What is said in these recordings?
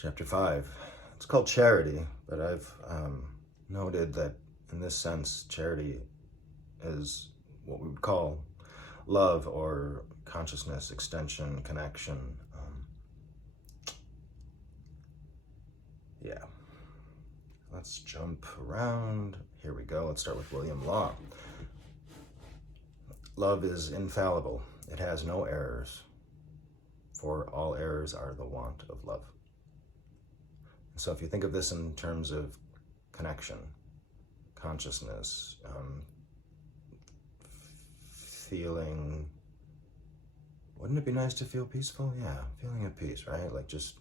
Chapter 5. It's called charity, but I've noted that in this sense, charity is what we would call love or consciousness, extension, connection. Yeah. Let's jump around. Here we go. Let's start with William Law. Love is infallible. It has no errors, for all errors are the want of love. So if you think of this in terms of connection, consciousness, feeling, wouldn't it be nice to feel peaceful? Yeah, feeling at peace, right? Like just,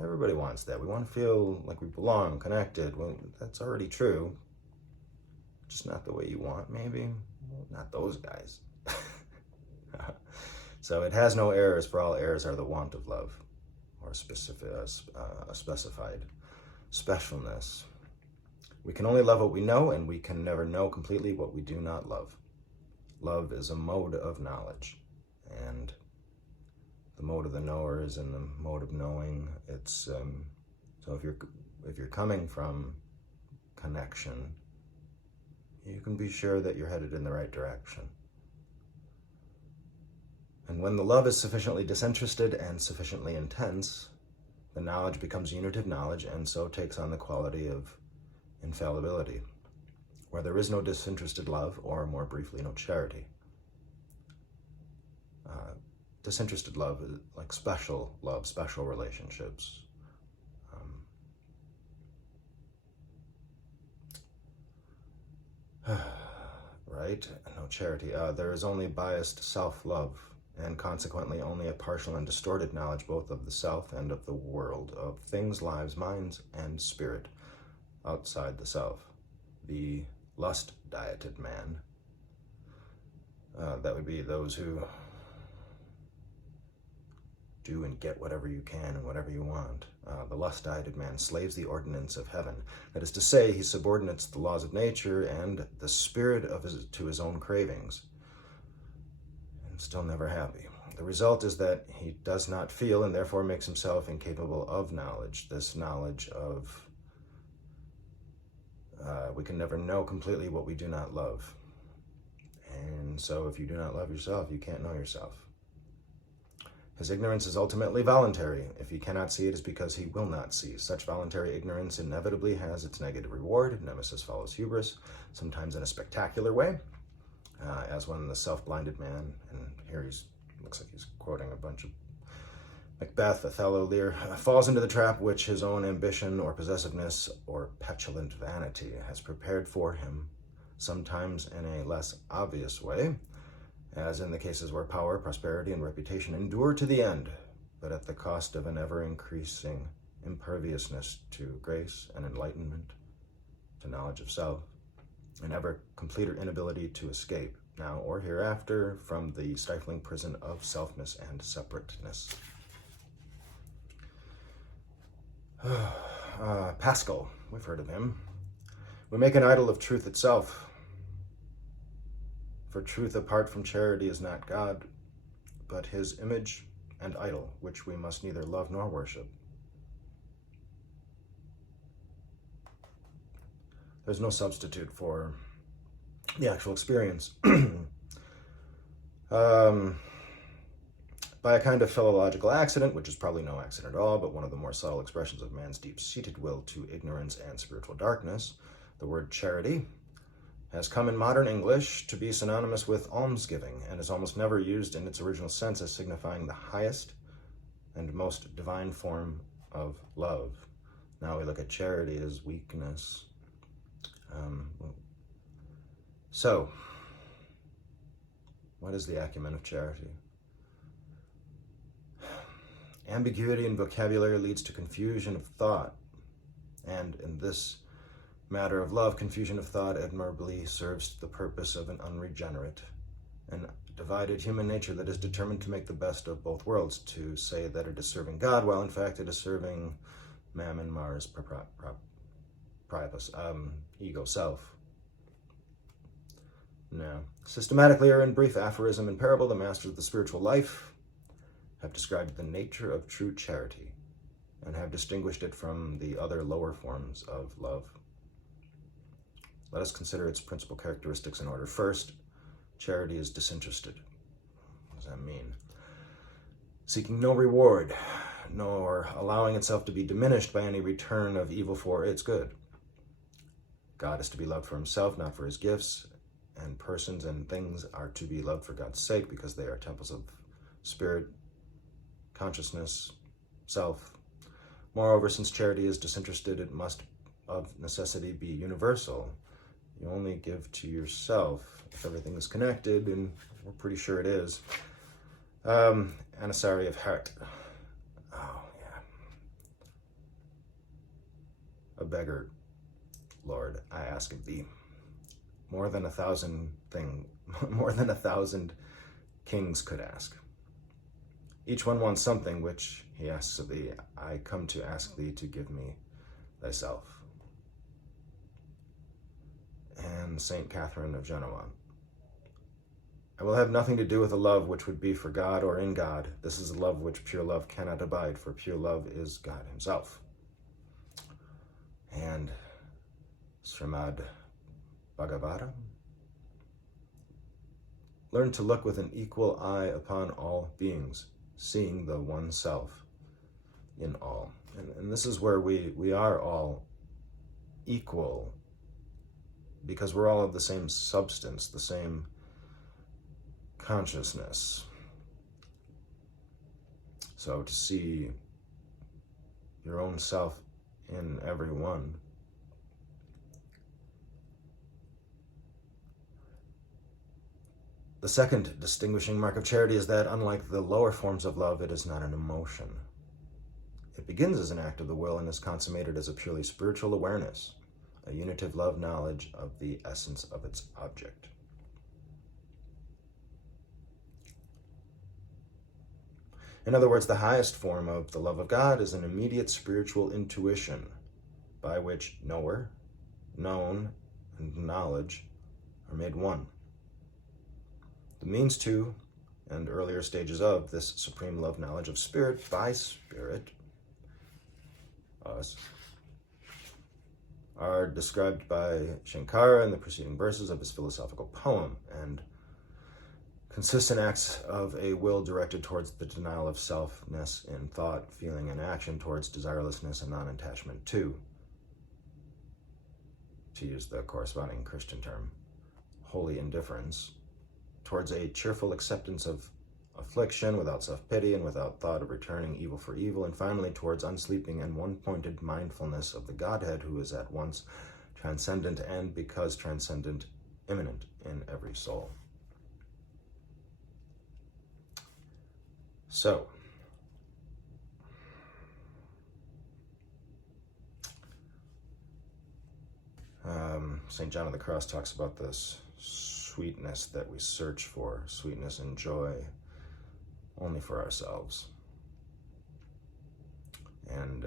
everybody wants that. We want to feel like we belong, connected. Well, that's already true. Just not the way you want, maybe. Well, not those guys. So it has no errors, for all errors are the want of love, or a specified specialness. We can only love what we know, and we can never know completely what we do not love. Love is a mode of knowledge, and the mode of the knower is in the mode of knowing. It's so if you're coming from connection, you can be sure that you're headed in the right direction. And when the love is sufficiently disinterested and sufficiently intense, the knowledge becomes unitive knowledge and so takes on the quality of infallibility, where there is no disinterested love, or more briefly, no charity. Disinterested love is like special love, special relationships. Right? No charity. There is only biased self-love, and consequently only a partial and distorted knowledge both of the self and of the world, of things, lives, minds, and spirit outside the self. The lust-dieted man, that would be those who do and get whatever you can and whatever you want. The lust-dieted man slaves the ordinance of heaven. That is to say, he subordinates the laws of nature and the spirit to his own cravings, and still never happy. The result is that he does not feel, and therefore makes himself incapable of knowledge. This knowledge of we can never know completely what we do not love. And so if you do not love yourself, you can't know yourself. His ignorance is ultimately voluntary. If he cannot see, it is because he will not see. Such voluntary ignorance inevitably has its negative reward. Nemesis follows hubris, sometimes in a spectacular way, as when the self-blinded man, and here looks like he's quoting a bunch of Macbeth, Othello, Lear, falls into the trap which his own ambition or possessiveness or petulant vanity has prepared for him, sometimes in a less obvious way, as in the cases where power, prosperity, and reputation endure to the end, but at the cost of an ever-increasing imperviousness to grace and enlightenment, to knowledge of self, an ever-completer inability to escape, now or hereafter, from the stifling prison of selfness and separateness. Pascal, we've heard of him. We make an idol of truth itself. For truth apart from charity is not God, but his image and idol, which we must neither love nor worship. There's no substitute for the actual experience. By a kind of philological accident, which is probably no accident at all, but one of the more subtle expressions of man's deep-seated will to ignorance and spiritual darkness, the word charity has come in modern English to be synonymous with almsgiving, and is almost never used in its original sense as signifying the highest and most divine form of love. Now we look at charity as weakness. So, what is the acumen of charity? Ambiguity in vocabulary leads to confusion of thought, and in this matter of love, confusion of thought admirably serves the purpose of an unregenerate and divided human nature that is determined to make the best of both worlds, to say that it is serving God, while in fact it is serving Mammon, Mars, Priapus, ego, self. Now, systematically or in brief aphorism and parable, the masters of the spiritual life have described the nature of true charity and have distinguished it from the other lower forms of love. Let us consider its principal characteristics in order. First, charity is disinterested. What does that mean? Seeking no reward, nor allowing itself to be diminished by any return of evil for its good. God is to be loved for himself, not for his gifts, and persons and things are to be loved for God's sake because they are temples of spirit, consciousness, self. Moreover, since charity is disinterested, it must of necessity be universal. You only give to yourself if everything is connected, and we're pretty sure it is. Anasari of heart. Oh, yeah. A beggar, Lord, I ask of thee. More than 1,000 kings could ask. Each one wants something which he asks of thee. I come to ask thee to give me thyself. And Saint Catherine of Genoa. I will have nothing to do with a love which would be for God or in God. This is a love which pure love cannot abide, for pure love is God himself. And Srimad Bhagavatam. Learn to look with an equal eye upon all beings, seeing the one self in all. And this is where we are all equal, because we're all of the same substance, the same consciousness. So to see your own self in everyone, the second distinguishing mark of charity is that, unlike the lower forms of love, it is not an emotion. It begins as an act of the will and is consummated as a purely spiritual awareness, a unitive love knowledge of the essence of its object. In other words, the highest form of the love of God is an immediate spiritual intuition by which knower, known, and knowledge are made one. The means to, and earlier stages of, this supreme love knowledge of spirit by spirit, us, are described by Shankara in the preceding verses of his philosophical poem, and consist in acts of a will directed towards the denial of selfness in thought, feeling, and action, towards desirelessness and non-attachment to use the corresponding Christian term, holy indifference, towards a cheerful acceptance of affliction without self-pity and without thought of returning evil for evil, and finally towards unsleeping and one-pointed mindfulness of the Godhead, who is at once transcendent and, because transcendent, immanent in every soul. So, St. John of the Cross talks about this sweetness that we search for, sweetness and joy only for ourselves. And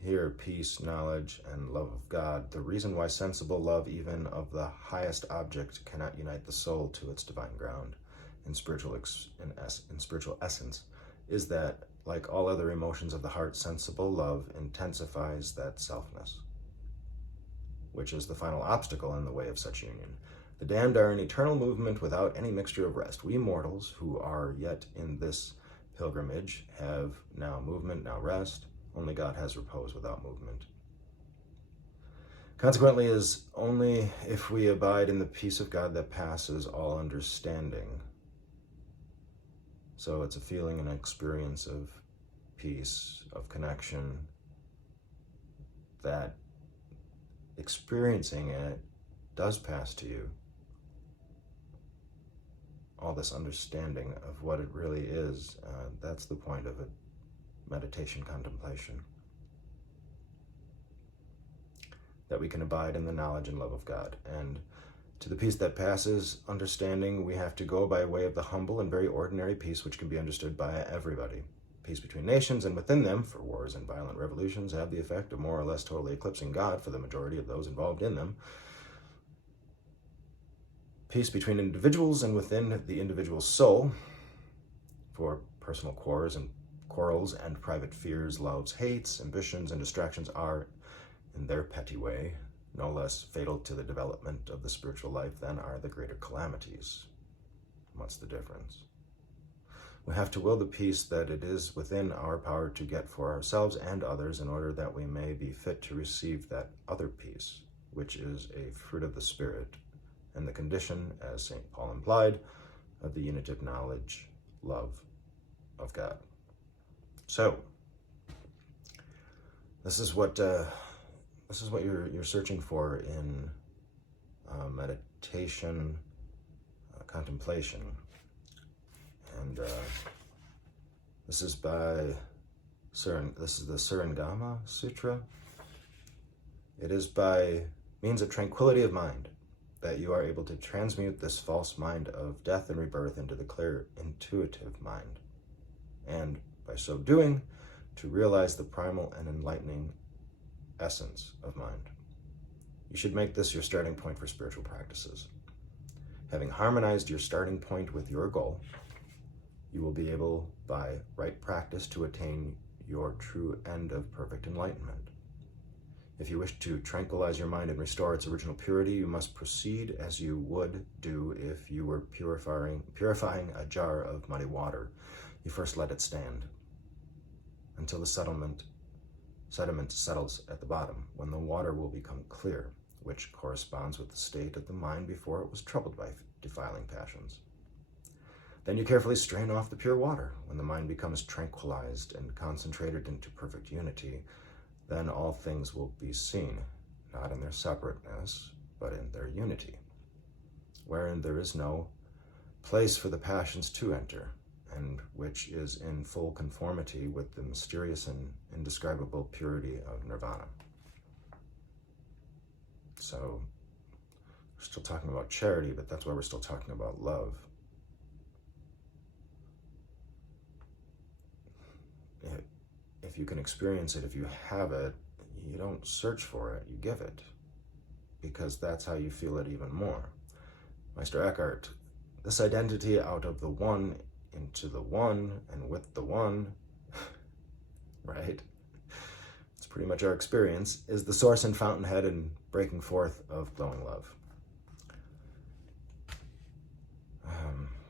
here, peace, knowledge, and love of God, the reason why sensible love even of the highest object cannot unite the soul to its divine ground in spiritual essence, is that, like all other emotions of the heart, sensible love intensifies that selfness, which is the final obstacle in the way of such union. The damned are in eternal movement without any mixture of rest. We mortals, who are yet in this pilgrimage, have now movement, now rest. Only God has repose without movement. Consequently, it is only if we abide in the peace of God that passes all understanding. So it's a feeling and experience of peace, of connection, that experiencing it does pass to you. All this understanding of what it really is, that's the point of it. Meditation, contemplation. That we can abide in the knowledge and love of God. And to the peace that passes understanding, we have to go by way of the humble and very ordinary peace which can be understood by everybody. Peace between nations and within them, for wars and violent revolutions have the effect of more or less totally eclipsing God for the majority of those involved in them. Peace between individuals and within the individual soul, for personal quarrels Quarrels and private fears, loves, hates, ambitions, and distractions are, in their petty way, no less fatal to the development of the spiritual life than are the greater calamities. What's the difference? We have to will the peace that it is within our power to get for ourselves and others in order that we may be fit to receive that other peace, which is a fruit of the Spirit, and the condition, as St. Paul implied, of the unitive knowledge, love of God. So, this is what you're searching for in meditation, contemplation, and this is by This is the Surangama Sutra. It is by means of tranquility of mind that you are able to transmute this false mind of death and rebirth into the clear, intuitive mind, and by so doing, to realize the primal and enlightening essence of mind. You should make this your starting point for spiritual practices. Having harmonized your starting point with your goal, you will be able, by right practice, to attain your true end of perfect enlightenment. If you wish to tranquilize your mind and restore its original purity, you must proceed as you would do if you were purifying a jar of muddy water. You first let it stand until the sediment settles at the bottom, when the water will become clear, which corresponds with the state of the mind before it was troubled by defiling passions. Then you carefully strain off the pure water. When the mind becomes tranquilized and concentrated into perfect unity, then all things will be seen, not in their separateness, but in their unity, wherein there is no place for the passions to enter, and which is in full conformity with the mysterious and indescribable purity of nirvana. So, we're still talking about charity, but that's why we're still talking about love. If you can experience it, if you have it, you don't search for it, you give it, because that's how you feel it even more. Meister Eckhart, this identity out of the one into the one and with the one, right? It's pretty much our experience, is the source and fountainhead and breaking forth of glowing love.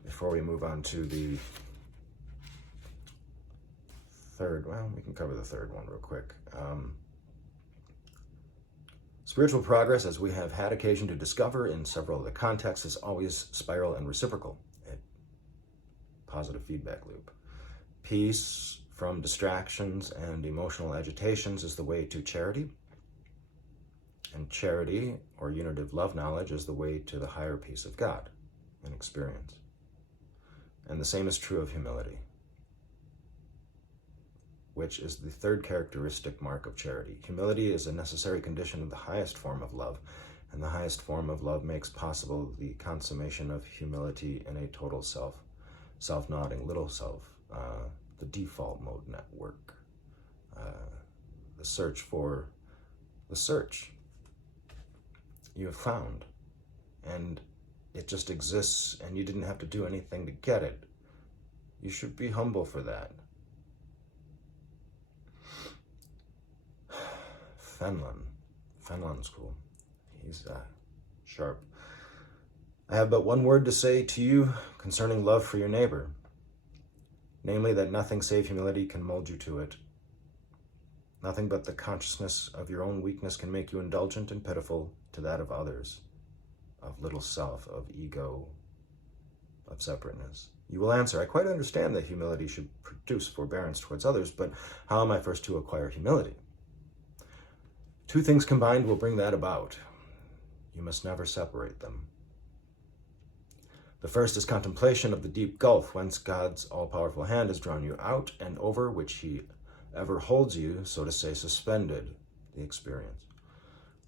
Before we move on to the third, well, we can cover the third one real quick. Spiritual progress, as we have had occasion to discover in several of the contexts, is always spiral and reciprocal, a positive feedback loop. Peace from distractions and emotional agitations is the way to charity, and charity, or unitive love knowledge, is the way to the higher peace of God and experience. And the same is true of humility, which is the third characteristic mark of charity. Humility is a necessary condition of the highest form of love, and the highest form of love makes possible the consummation of humility in a total self-nodding little self, the default mode network, the search you have found, and it just exists, and you didn't have to do anything to get it. You should be humble for that. Fenlon's cool. He's sharp. I have but one word to say to you concerning love for your neighbor, namely that nothing save humility can mold you to it. Nothing but the consciousness of your own weakness can make you indulgent and pitiful to that of others, of little self, of ego, of separateness. You will answer, I quite understand that humility should produce forbearance towards others, but how am I first to acquire humility? Two things combined will bring that about. You must never separate them. The first is contemplation of the deep gulf whence God's all-powerful hand has drawn you out and over which he ever holds you, so to say, suspended, the experience.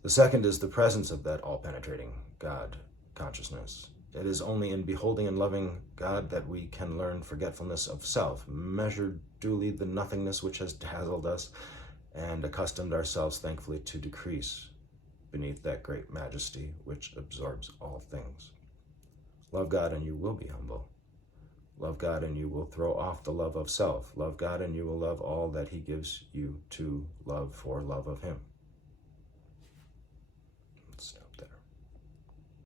The second is the presence of that all-penetrating God consciousness. It is only in beholding and loving God that we can learn forgetfulness of self, measure duly the nothingness which has dazzled us, and accustomed ourselves thankfully to decrease beneath that great majesty which absorbs all things. Love God and you will be humble. Love God and you will throw off the love of self. Love God and you will love all that he gives you to love for love of him.